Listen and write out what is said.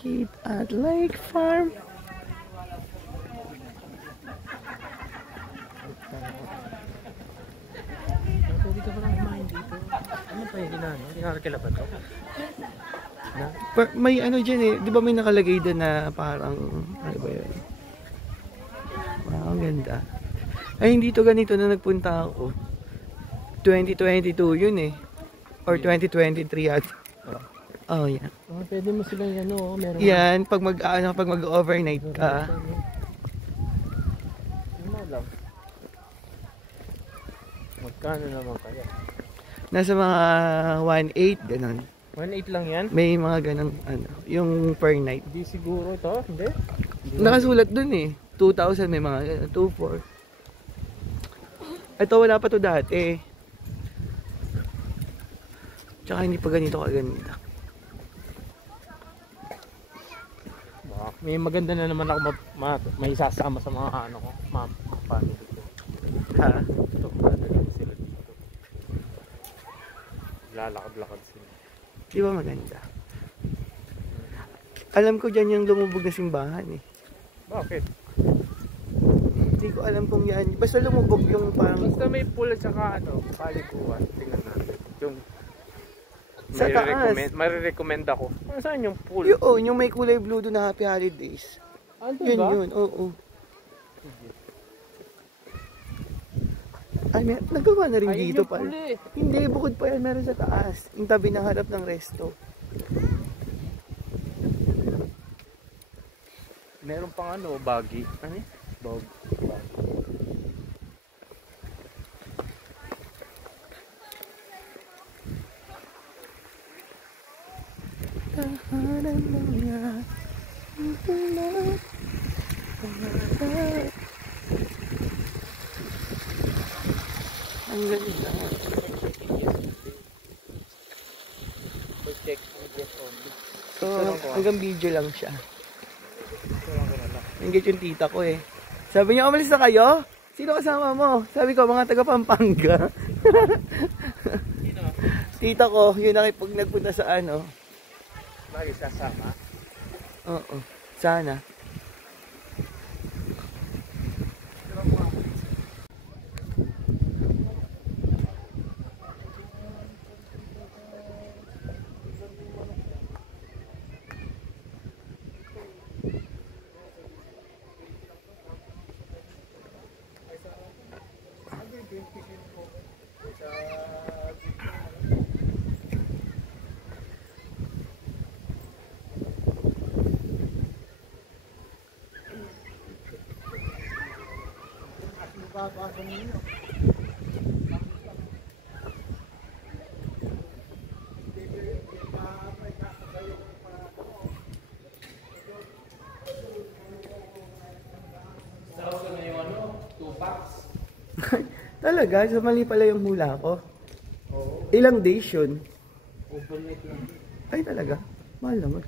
Eat at Lake Farm. Pwede ka parang kumain dito. Ano pa yung ginano? Ginarkila ba ito? May ano dyan eh. Di ba may nakalagay doon na parang, ano ba yun? Wow, ang ganda. Ay, hindi to ganito na nagpunta ako. 2022 yun eh. Or 2023 at. Oh, yeah. Oh, pwede mo silang ano, meron. Yan, pag mag-overnight ka. Ano lang. Magkano naman kaya? Nasa mga 1.8, ganun. 1.8 lang yan? May mga ganun, ano, yung per night. Hindi siguro ito, hindi? Nakasulat dun eh. 2,000 may mga ganun, 2,400. Ito wala pa to dati. Tsaka hindi pa ganito kaganda. May maganda na naman ako may isasama sa mga ano ko, family ko. Ha? Ito, maganda sila dito. Lalakad-lakad sila. Di ba maganda? Alam ko dyan yung lumubog na simbahan eh. Bakit? Hindi ko alam kung yan. Basta lumubog yung parang... Basta may pool at saka ano, paliguan. Tingnan natin. Yung sa taas. Marirecommend ako. Saan yung pool? Yung may kulay blue doon na Happy Holidays. Ando Yun ba? yun, oo. Ay, nagawa na rin dito pa. Hindi, bukod pa yan meron sa taas. Yung tabi ng harap ng resto. Meron pang ano, buggy. Ano eh? Buggy. Tahanan mo yan. Ito lang. Ang ganda. So, hanggang video lang siya. Nanggit yung tita ko eh. Sabi niya, umalis na kayo? Sino kasama mo? Sabi ko, mga taga Pampanga. Tita ko, yun nakipag nagpunta sa ano. Lagi sasama? Oo, sana. Talaga? So mali pala yung hula ko? Oo. Ilang days yun? Overnight lang. Ay talaga? Mahal naman.